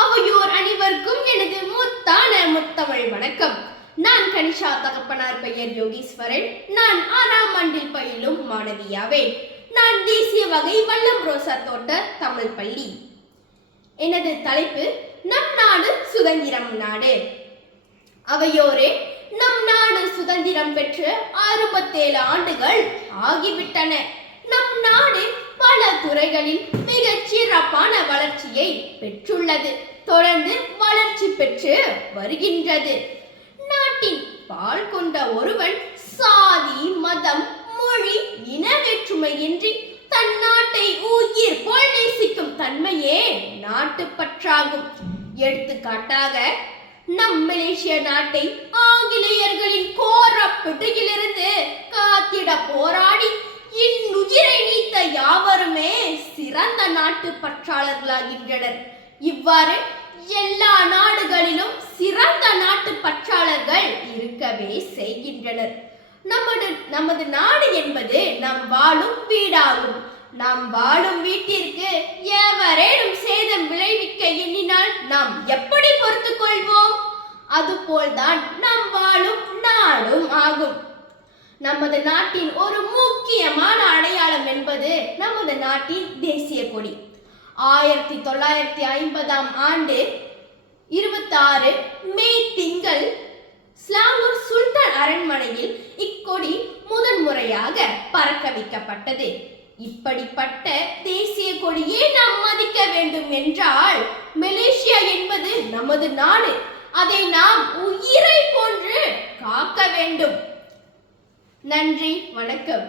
அவையோர் அனைவருக்கும் எனது முத்தான முத்தமிழ் வணக்கம். நான் கனிஷா தகப்பனார் பெயர் யோகீஸ்வரன். நான் 6ஆம் ஆண்டில் பயிலும் மாணவியாவே. நான் தேசிய வகை வல்லம் ரோசா தோட்ட தமிழ் பள்ளி. எனது தலைப்பு நம் நாடு சுதந்திரம் நாடு. அவையோரே, நம் நாடு சுதந்திரம் பெற்று 67 ஆண்டுகள் ஆகிவிட்டன. நம் நாடு பல துறைகளில் மிகச் சிறப்பான வளர்ச்சியை பெற்றுள்ளது. தொடர்ந்து வளர்ச்சி பெற்று வருகின்றது. நாட்டின் பால் கொண்ட ஒருவன் சாதி, மதம், மொழி, இன வேற்றுமையின்றி தன் நாட்டை உயிர் போல் நேசிக்கும் தன்மையே நாட்டு பற்றாகும். எடுத்துக்காட்டாக, நம் மலேசிய நாட்டை ஆங்கிலேயர்களின் கோர பிடியிலிருந்து காத்திட போராடி இன்னுயிரை நீத்த யாவருமே சிறந்த நாட்டு பற்றாளர்களாகின்றனர். இவ்வாறு எல்லா நாடுகளிலும் சிறந்த நாட்டு பற்றாளர்கள் இருக்கவே செய்கின்றனர். நமது நாடு என்பது நாம் வாழும் வீடாகும். நாம் வாழும் வீட்டிற்கு எவரேனும் சேதம் விளைவிக்க எண்ணினால் நாம் எப்படி பொறுத்துக் கொள்வோம்? அதுபோல்தான் நாம் வாழும் நாடும் ஆகும். நமது நாட்டின் ஒரு முக்கியமான அடையாளம் என்பது நமது நாட்டின் தேசிய கொடி. 1950ஆம் ஆண்டு 26 மே திங்கள் ஸ்லாங்கூர் சுல்தான் அரண்மனையில் இக்கொடி முதன்முறையாக பறக்க வைக்கப்பட்டது. இப்படிப்பட்ட தேசிய கொடியை நாம் மதிக்க வேண்டும் என்றால், மலேசியா என்பது நமது நாடு. அதை நாம் உயிரை போன்று காக்க வேண்டும். நன்றி, வணக்கம்.